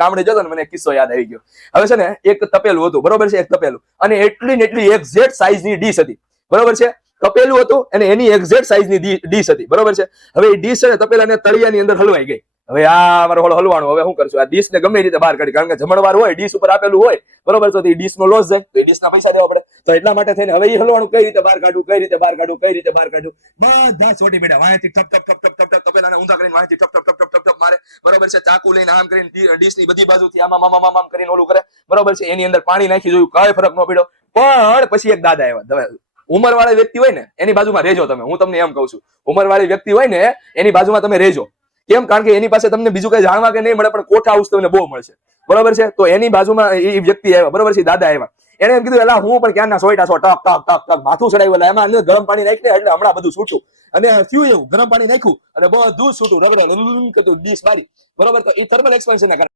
ગામડે જતો ને મને કિસ્સો યાદ આવી ગયો. હવે છે ને એક તપેલું હતું, બરોબર છે, એક તપેલું, અને એટલી ને એટલી એક્ઝેક્ટ સાઈઝની ડીશ હતી, બરોબર છે. તપેલું હતું અને એની એક્ઝેક્ટ સાઈઝની ડીશ હતી, બરોબર છે. હવે એ ડીશ છે ને તપેલાને તળિયાની અંદર હલવાઈ ગઈ. હવે આ મારો હલવાનું, હવે શું કરશું? આ ડીશ ને ગમે રીતે બહાર કાઢી, કારણ કે જમણવાર હોય, ડીશ ઉપર આપેલું હોય, બરોબર. તો એ ડીશ નો લોસ જાય, તો એ ડીશ ના પૈસા દેવા પડે. તો એટલા માટે થઈને હવે એ હલવાનું કઈ રીતે બહાર કાઢવું, કઈ રીતે બહાર કાઢવું, કઈ રીતે બહાર કાઢવું, બધા છોટી બેટા વાંચી ટપ ટપ ટપ ટપ ટપ તપેલાને ઊંધા કરીને વાંચી ટપ ટપ ટપ ટપ ટપ મારે, બરોબર છે. ચાકુ લઈને આમ કરીને ડીશ ની બધી બાજુથી આમ કરીને ઓલું કરે, બરોબર છે. એની અંદર પાણી નાખી જોયું, કઈ ફરક ન પડ્યો. પણ પછી એક દાદા આવ્યા. ઉંમર વાળા વ્યક્તિ હોય ને એની બાજુમાં રહેજો તમે, હું તમને એમ કહું છું. ઉંમર વાળી વ્યક્તિ હોય ને એની બાજુમાં તમે રહેજો. કેમ? કારણ કે એની પાસે તમને બીજું કઈ જાણવા કે નહીં મળે, પણ કોઠા હાઉસ તમને બહુ મળશે, બરોબર છે. તો એની બાજુમાં એ વ્યક્તિ આવ્યા, બરોબર છે, દાદા આવ્યા. એને એમ કીધું, એલા હું પણ ક્યાંના સોયટા છો, ટક ટક ટક ટક માથું ચડાવ્યું, એમાં ગરમ પાણી નાખીને એટલે હમણાં બધું છૂટ્યું. અને થયું એવું, ગરમ પાણી નાખ્યું અને બધું છૂટું, રગડે ડીશ બારી, બરોબર. તો એ થર્મલ એક્સપેન્શન